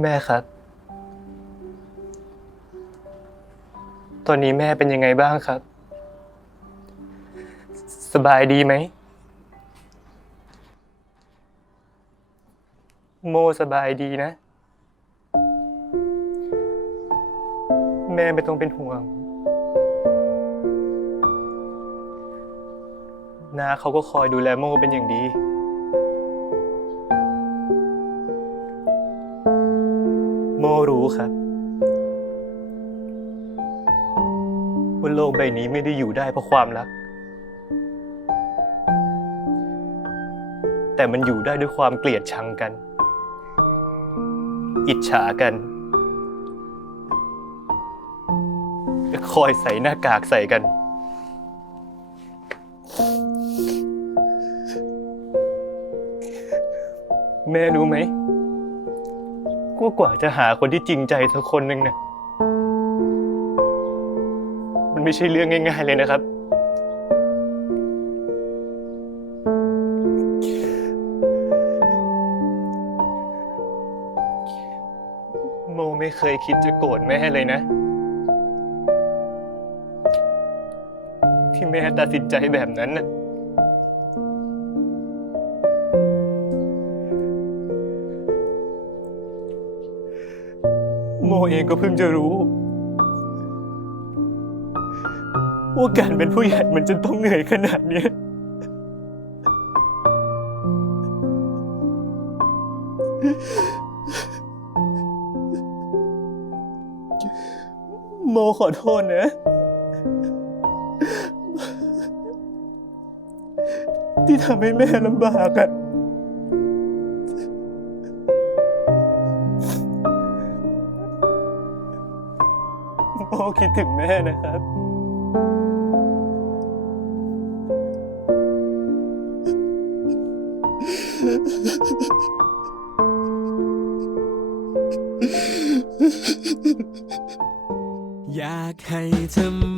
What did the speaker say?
แม่ครับ ตอนนี้แม่เป็นยังไงบ้างครับ สบายดีไหม โมสบายดีนะ แม่ไม่ต้องเป็นห่วง นาเขาก็คอยดูแลโมเป็นอย่างดี โมรู้ครับว่าโลกใบนี้ไม่ได้อยู่ได้เพราะความรัก แต่มันอยู่ได้ด้วยความเกลียดชังกัน อิจฉากันและคอยใส่หน้ากากใส่กัน แม่รู้ไหม กูกว่าจะหาคนที่จริงใจสักคนหนึ่งเนี่ย มันไม่ใช่เรื่องง่าย ๆ เลยนะครับ โมไม่เคยคิดจะโกรธแม่เลยนะ ที่แม่ตัดสินใจแบบนั้นน่ะ โมเองก็เพิ่งจะรู้ว่าการเป็นผู้ใหญ่มันจะต้องเหนื่อยขนาดนี้ โมขอโทษนะ ที่ทำให้แม่ลำบากอะ โมคิดถึงแม่นะครับ อยากให้เธอ